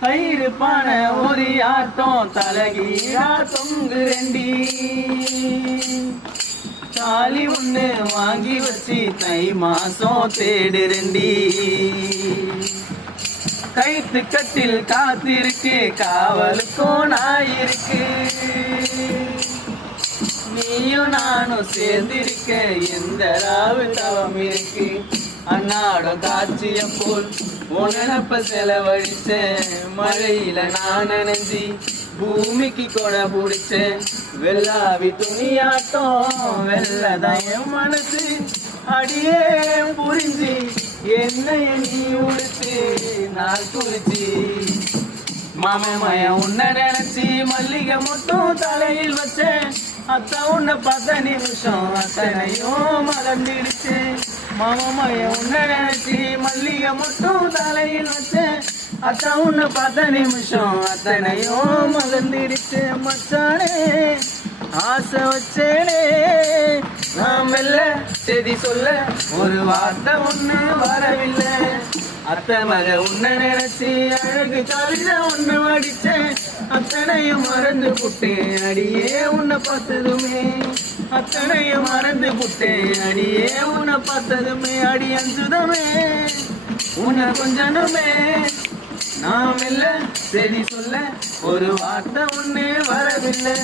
கயிறு பானை ஒரு ஆட்டம் தலகீழா தொங்கு ரெண்டி தாலி ஒண்ணு வாங்கி வச்சு தை மாசம் தேடு ரெண்டி கைத்து கட்டில் காத்திருக்கு காவலுக்கும் நாயிருக்கு நீயும் நானும் சேர்ந்திருக்க எந்த ராவு தவம் இருக்கு அன்னாடம் காட்சிய போல் உனப்ப செலவழிச்சேன் மழையில நான் நனைஞ்சி பூமிக்கு கொடை பிடிச்சேன் வெள்ளாவி துணியாட்டம் வெள்ளதயம் மனசு அடியே புரிஞ்சு என்னைய நீ உடுத்து நான் குறிச்சி மாமமயம் உன்னை நினைச்சி மல்லிகை மட்டும் தலையில் வச்சேன் அத்த உன்னை 10 நிமிஷம் அத்தனையும் மறந்துடுச்சு மாமமயம் உன்னை நினைச்சி மல்லிகை மட்டும் தலையில் வச்சேன் அத்த உன்னை 10 நிமிஷம் அத்தனையும் மறந்துடுச்சு மச்சானே ஆசை வச்சேனே நான் மெல்ல செய்தி சொல்ல ஒரு வார்த்தை ஒண்ணு வரவில்லை அத்தை மக உன்னை நினைச்சி அழகு கவித ஒண்ணு வடிச்சேன் அத்தனையும் மறந்து புட்டேன் அடியே உன்னை பார்த்ததுமே அத்தனையும் மறந்து புட்டேன் அடியே உன்னை பார்த்ததுமே அடி அஞ்சுதமே உன்னை கொஞ்சனுமே நாம் இல்ல சரி சொல்ல ஒரு வார்த்தை ஒண்ணு வரவில்லை